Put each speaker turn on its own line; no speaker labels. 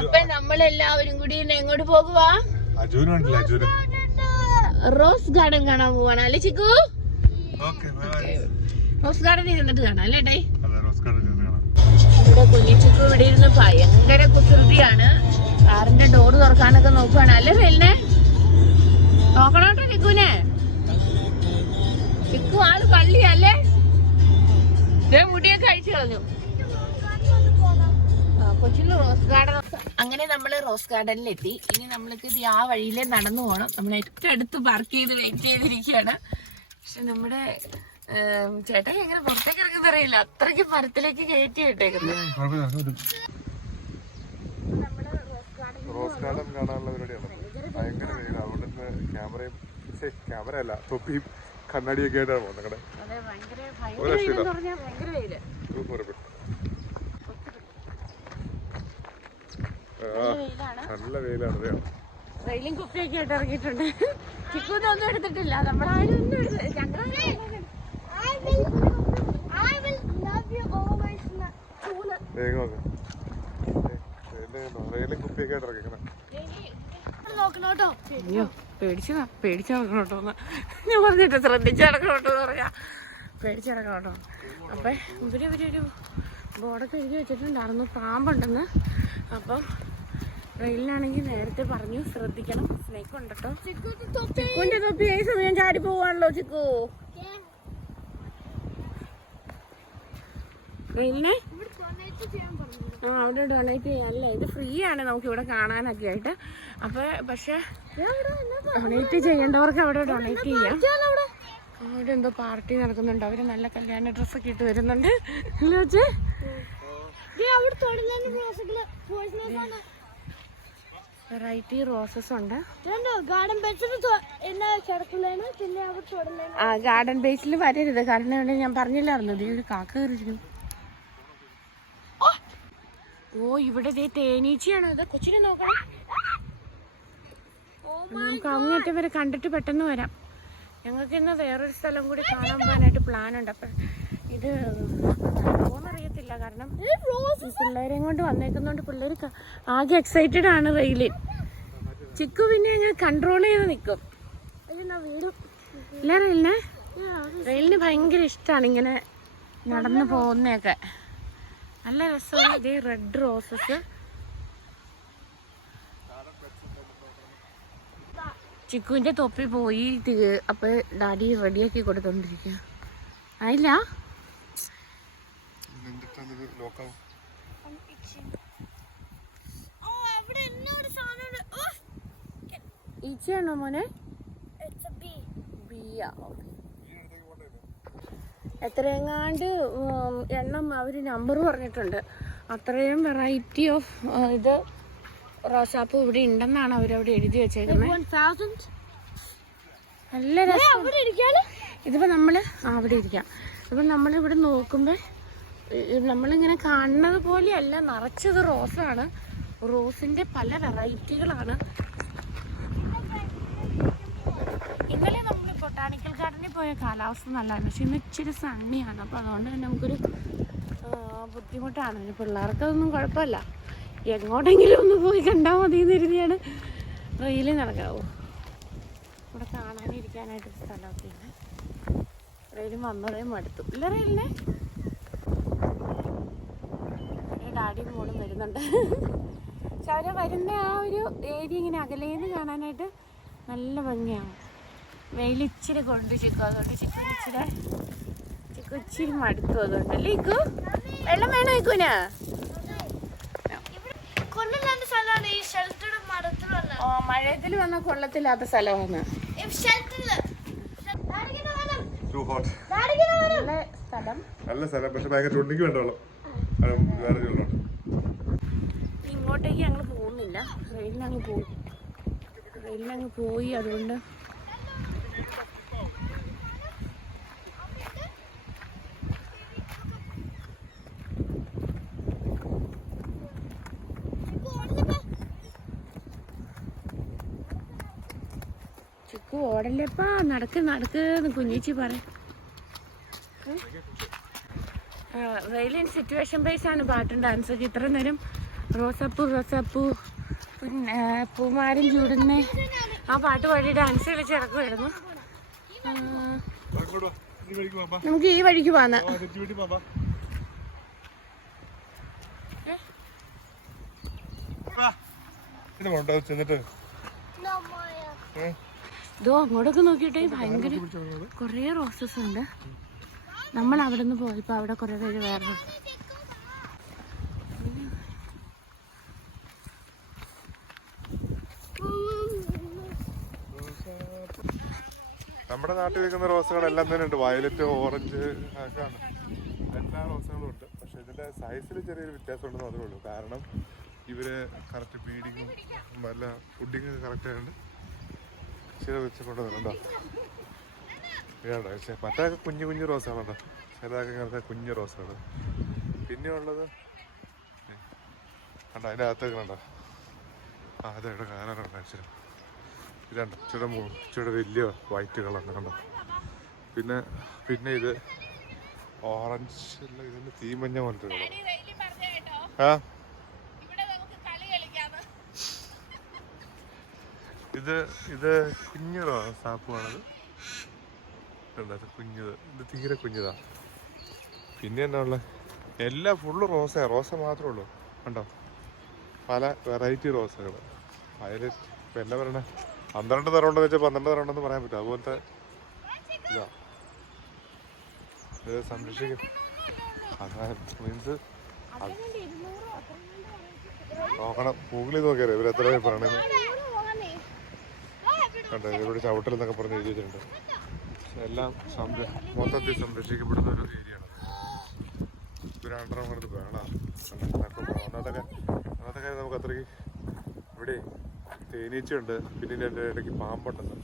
അപ്പൊ നമ്മളെല്ലാവരും കൂടി എങ്ങോട്ട് പോകുവാ? റോസ് ഗാർഡൻ കാണാൻ പോവാണ് അല്ലേ ചിക്കു?
ഓക്കെ
റോസ് ഗാർഡൻ ഇരുന്നിട്ട് കാണാം അല്ലേ ഡേ ഇവിടെ കുഞ്ഞിച്ചിക്കു ഇവിടെ ഇരുന്ന് ഭയങ്കര കുസൃതിയാണ്. കാറിന്റെ ഡോർ തുറക്കാനൊക്കെ നോക്കുവാണ് അല്ലേ വെല്ലെ നോക്കണോട്ടോ ചിക്കുനെ ചിക്കു ആൾ കള്ളിയല്ലേ ദേ മുടിയൊക്കെ അഴിച്ചു കളഞ്ഞു. ആ, റോസ് ഗാർഡൻ. അങ്ങനെ നമ്മൾ റോസ് ഗാർഡനിൽ എത്തി ഇനി നമ്മൾക്ക് ഇത് ആ വഴിയിലെ നടന്നു പോകണം നമ്മൾ ഏറ്റവും അടുത്ത് പാർക്ക് ചെയ്ത് വെയിറ്റ് ചെയ്തിരിക്കുകയാണ്. പക്ഷെ നമ്മുടെ ചേട്ടാ ചേട്ടൻ എങ്ങനെ പുറത്തേക്ക് ഇറങ്ങുന്ന അറിയില്ല. അത്രയ്ക്ക് മരത്തിലേക്ക് കയറ്റി ഇട്ടേക്കുന്നത്
റോസ് ഗാർഡൻ കാണാനുള്ള പരിപാടിയാണ്. ഭയങ്കര വെയിലാണ്. അതുകൊണ്ട് ഇന്ന് ക്യാമറയും ക്യാമറ അല്ല തൊപ്പിയും കണ്ണാടിയൊക്കെ ആയിട്ടാണ് പോകുന്നത്.
ഭയങ്കര
ഒരു രക്ഷയില്ല.
വെയിലെന്ന് പറഞ്ഞാൽ ഭയങ്കര വെയിൽ
ആ
വെയിലാണ്
നല്ല വെയിലാണ്
റെയിലും കുപ്പിയൊക്കെ ആയിട്ട് ഇറങ്ങിയിട്ടുണ്ട്. ചിക്കൂന്ന് ഒന്നും എടുത്തിട്ടില്ല നമ്മളാരും ഒന്നും എടുത്തില്ല
നോക്കണോട്ടോ
അയ്യോ പേടിച്ചു പേടിച്ചു നടക്കണോട്ടോ എന്ന്. ഞാൻ പറഞ്ഞിട്ട് ശ്രദ്ധിച്ചു നടക്കണോട്ടോ എന്ന് പറയാ. പേടിച്ചു നടക്കണോട്ടോ അപ്പൊ ഇവർ ഇവർ ഒരു ബോർഡൊക്കെ എഴുതി വെച്ചിട്ടുണ്ടായിരുന്നു പാമ്പുണ്ടെന്ന്. അപ്പം റെയിലിനാണെങ്കിൽ നേരത്തെ പറഞ്ഞു ശ്രദ്ധിക്കണം. സ്നേക്ക് ഉണ്ട് കേട്ടോ ചിക്കുന്റെ തൊപ്പി. ഈ സമയം ചാടി പോവാണല്ലോ ചിക്കു.
പറഞ്ഞു
ആ അവിടെ ഡൊണേറ്റ് ചെയ്യാം. അല്ലേ? ഇത് ഫ്രീ ആണ് നമുക്ക് ഇവിടെ കാണാനൊക്കെ ആയിട്ട്. അപ്പൊ പക്ഷെ ഡൊണേറ്റ് ചെയ്യേണ്ടവർക്ക് അവിടെ ഡൊണേറ്റ് ചെയ്യാം. അവിടെ? എന്തോ പാർട്ടി നടക്കുന്നുണ്ട്. അവർ നല്ല കല്യാണ ഡ്രസ്സൊക്കെ ഇട്ട് വരുന്നുണ്ട്?
അവിടെ തുടങ്ങുന്ന
വെറൈറ്റി റോസസ് ഉണ്ട്.
ഗാർഡൻ
ആ ഗാർഡൻ ബേസിൽ വരരുത്. കാരണം ഇവിടെ ഞാൻ പറഞ്ഞില്ലായിരുന്നു. ഈ ഒരു കാക്ക കയറിയിരുന്നു ഓ! ഇവിടെ ദേ തേനീച്ചയാണ്. ഇത് കൊച്ചിനെ നോക്കണം. നമുക്ക് അങ്ങേറ്റം വരെ കണ്ടിട്ട് പെട്ടെന്ന് വരാം. ഞങ്ങൾക്ക് ഇന്ന് വേറൊരു സ്ഥലം കൂടി കാണാൻ പോകാനായിട്ട് പ്ലാൻ ഉണ്ട്. അപ്പം ഇത് നടക്കുമോന്നറിയത്തില്ല കാരണം ഈ പിള്ളേരെയും കൊണ്ട് വന്നേക്കുന്നോണ്ട് പിള്ളേർ ആകെ എക്സൈറ്റഡ് ആണ് റെയിലിൽ ചിക്കു പിന്നെ ഞാൻ കൺട്രോൾ ചെയ്ത് നിൽക്കും ഇല്ല റെയിലിനെ? റെയിലിന് ഭയങ്കര ഇഷ്ടമാണ് ഇങ്ങനെ നടന്നു പോകുന്നതൊക്കെ. നല്ല രസമാണ്. ഇതേ റെഡ് റോസസ് ചിക്കുവിന്റെ തൊപ്പി പോയി അപ്പൊ ഡാഡി റെഡിയാക്കി കൊടുത്തോണ്ടിരിക്കുക ആയില്ല
ലോക്കാവും
ഓ അവിടെ എന്നൊരു സാധനം
ഈച്ചയാണോ മോനെ? എത്രയെങ്ങാണ്ട് എണ്ണം അവർ നമ്പർ പറഞ്ഞിട്ടുണ്ട്. അത്രയും വെറൈറ്റി ഓഫ് ഇത് റോസാപ്പ് ഇവിടെ ഉണ്ടെന്നാണ് അവരവിടെ എഴുതി വെച്ചേക്കുന്നത്
1000
നല്ല രസം. ഇതിപ്പോൾ നമ്മൾ അവിടെ ഇരിക്കാം. ഇപ്പം നമ്മളിവിടെ നോക്കുമ്പോൾ നമ്മളിങ്ങനെ കാണുന്നത് പോലെയല്ല നിറച്ചത് റോസാണ്. റോസിന്റെ പല വെറൈറ്റികളാണ്. ഇന്നലെ നമ്മൾ ബൊട്ടാണിക്കൽ ഗാർഡനിൽ പോയ കാലാവസ്ഥ നല്ലതാണ് പക്ഷെ ഇന്ന് ഇച്ചിരി സണ്ണിയാണ് അപ്പോൾ അതുകൊണ്ട് തന്നെ നമുക്കൊരു ബുദ്ധിമുട്ടാണ്. പിന്നെ പിള്ളേർക്കതൊന്നും കുഴപ്പമില്ല. എങ്ങോട്ടെങ്കിലും ഒന്ന് പോയി കണ്ടാൽ മതി എന്ന് കരുതിയാണ് റെയിലിൽ നടക്കാവോ ഇവിടെ കാണാനിരിക്കാനായിട്ട് സ്ഥലമൊക്കെയാണ് റെയിലും വന്നതേ മടുത്തു. ഇല്ല റെയിലിനെ ഡാഡിയും മോളും വരുന്നുണ്ട്. പക്ഷെ അവരെ വരുന്ന ആ ഒരു ഏരിയ ഇങ്ങനെ അകലേന്ന് കാണാനായിട്ട് നല്ല ഭംഗിയാണ്. വെയിലിച്ചിരി കൊണ്ടു കൊണ്ട് ചിക്കു അതുകൊണ്ട് ചിക്കു ഇച്ചിരി ചിക്കു ഇച്ചിരി മടുത്തു അതുകൊണ്ട്. അല്ലേ ഇക്കു? വെള്ളം വേണോ ഇക്കുന? ഓ മഴയത്തിൽ വന്ന കൊള്ളത്തില്ലാത്ത സ്ഥലമാണ്.
ഷെൽട്ടറിൽ
ടു ഹോട്ട്
നല്ല സ്ഥലം.
നല്ല സ്ഥലം പക്ഷെ ഭയങ്കര ചുണ്ടിക്ക് വേണ്ട വെള്ളം. വേറെ വെള്ളം
ഇങ്ങോട്ടേക്ക് ഞങ്ങൾ പോകുന്നില്ല. റെയിലിനങ്ങ് പോയി റെയിലിനങ്ങ് പോയി അതുകൊണ്ട് ചിക്കു ഓടല്ലേപ്പാ? നടക്ക് നടക്ക് കുഞ്ഞിച്ചി പറ. റെയിലിൻ സിറ്റുവേഷൻ ബേസ് ആണ് പാട്ടും ഡാൻസൊക്കെ ഇത്ര നേരം റോസാപ്പൂ റോസപ്പൂ പിന്നെ പൂമാരും ചൂടുന്നേ ആ പാട്ട് പാടി ഡാൻസ് കളിച്ച് ഇറക്കുമായിരുന്നു ആ,
ഇങ്ങോട്ട് വാ. ഈ വഴിക്ക് വാ, വാ.
നമുക്ക് ഈ വഴിക്ക്.
വാ. ഇത്
അങ്ങോട്ടൊക്കെ നോക്കിയിട്ടേ ഭയങ്കര കുറേ റോസസ് ഉണ്ട് നമ്മൾ അവിടെ നിന്ന് പോയപ്പോ അവിടെ കുറേ പേര് വേറെ
നമ്മുടെ നാട്ടിൽ നിൽക്കുന്ന റോസുകളെല്ലാം തന്നെ ഉണ്ട്. വയലറ്റ് ഓറഞ്ച് ആണ് എല്ലാ റോസുകളും ഉണ്ട്. പക്ഷെ ഇതിന്റെ സൈസിൽ ചെറിയൊരു വ്യത്യാസം ഉണ്ടെന്ന് മാത്രമേ ഉള്ളൂ. കാരണം ഇവർ കറക്റ്റ് ഫീഡിങ്ങും നല്ല ഫുഡിങ് കറക്റ്റ് ആയതുകൊണ്ട് ചില വെച്ച് കേട്ടോ ഇതാണ്ടോ പക്ഷേ മറ്റൊക്കെ കുഞ്ഞു കുഞ്ഞു റോസുകളുണ്ടോ ചിലതൊക്കെ ഇങ്ങനത്തെ കുഞ്ഞു റോസുകൾ പിന്നെ ഉള്ളത് കണ്ടോ? അതിന്റെ അകത്തൊക്കെ കണ്ടോ ആ അതെ കളറുണ്ട് ആക്ച്വലി ഇതുണ്ട് ഇച്ചിരി ഇച്ചിരി വലിയ വൈറ്റ് കളർ കണ്ടോ? പിന്നെ പിന്നെ ഇത് ഓറഞ്ച് അല്ല ഇതിന് തീമഞ്ഞ പോലത്തെ കളർ ആ? ഇത് ഇത് കുഞ്ഞു സാപ്പുമാണത് കണ്ടത് കുഞ്ഞത്. ഇത് തീരെ കുഞ്ഞതാ. പിന്നെ എന്നാ ഉള്ളത് എല്ലാം ഫുള്ള് റോസയാണ് റോസ മാത്രമേ ഉള്ളൂ. കണ്ടോ? പല വെറൈറ്റി റോസകൾ അതിൽ ഇപ്പം എന്നാ പറയണേ? പന്ത്രണ്ട് തരം ഉണ്ടെന്ന് വെച്ചാൽ പന്ത്രണ്ട് തരം ഉണ്ടെന്ന് പറയാൻ പറ്റും. അതുപോലത്തെ ഇതാ. ഇത് സംരക്ഷിക്കും മീൻസ് നോക്കണം. ഗൂഗിളിൽ നോക്കിയാലേ ഇവർ എത്ര പറയണത് കണ്ടോ ഇവരോട് ചവിട്ടൽ എന്നൊക്കെ പറഞ്ഞ് എഴുതി വെച്ചിട്ടുണ്ട്. എല്ലാം സംര മൊത്തത്തിൽ സംരക്ഷിക്കപ്പെടുന്ന ഒരു ഏരിയ ആണ് രണ്ടെണ്ണം കൊടുത്ത് വേണം. അന്നത്തൊക്കെ അന്നത്തെ കാര്യം നമുക്ക് അത്രയ്ക്ക് ഇവിടെ തേനീച്ചയുണ്ട്. പിന്നെ എന്റെ ഇടയ്ക്ക് പാമ്പുണ്ടെന്ന്